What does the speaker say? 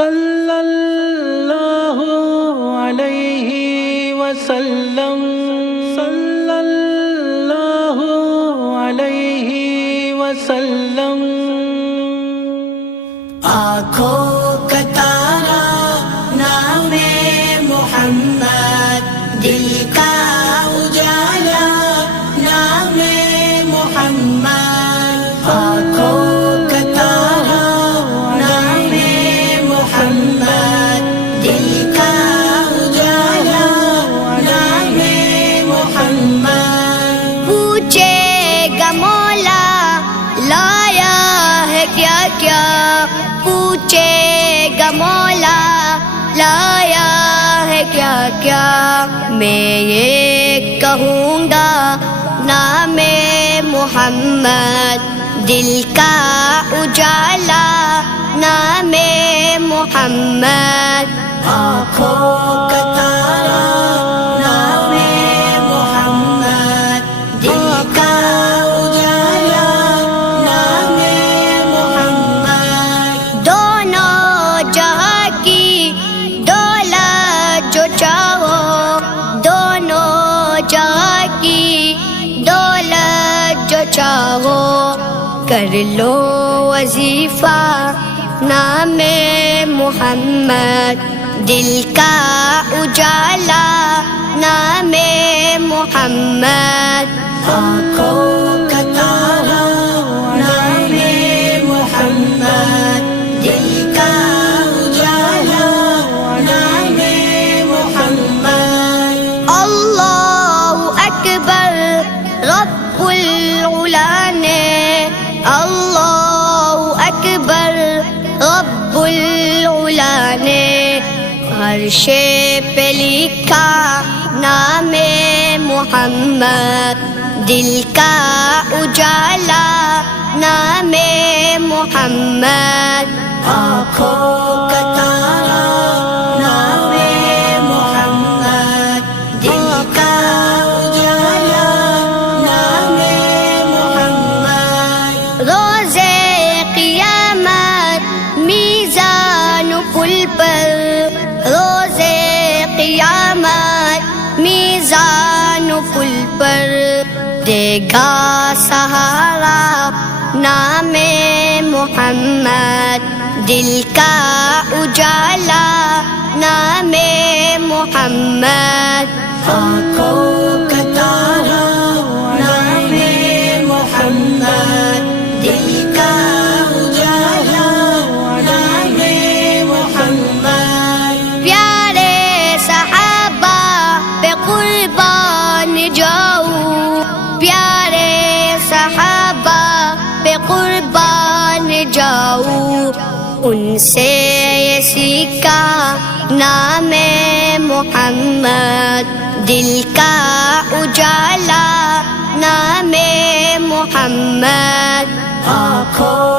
صلی اللہ علیہ وسلم، صلی اللہ علیہ وسلم۔ آنکھوں کا تارا نام محمد، دل کا اجالا نام محمد۔ آنکھوں کا تارا نام محمد، دل کا اجالا نام محمد۔ پوچھے گا مولا لایا ہے کیا کیا، پوچھے گا مولا لایا ہے کیا کیا، میں یہ کہوں گا نام محمد، دل کا اجالا نام محمد۔ آنکھوں کا تارا نام محمد، دل کا اجالا نام محمد۔ دونوں جہاں کی دولت جو چاہو، دونوں جہاں کی دولت جو چاہو، کر لو وظیفہ نام محمد، دل کا اجالا نام محمد۔ آنکھوں کا تارا نام محمد، دل کا اجالا نام محمد۔ اللہ اکبر رب العلا نے، اللہ اکبر رب العلا نے، عرش پہ لکھا نام محمد، دل کا اجالا نام محمد۔ آنکھوں کا تارا نام محمد، دل کا اجالا نام محمد۔ روز قیامت میزان پل پر، روز قیامت میزان پل پر، دے گا سہارا نام محمد، دل کا اجالا نام محمد۔ آنکھوں کا تارا نام محمد، دل کا اجالا نام محمد۔ پیارے صحابہ پہ قربان جاؤ، پیارے صحابہ پہ قربان جاؤ، ان سے یہ سیکھا نام محمد، دل کا اجالا نام محمد۔ آنکھوں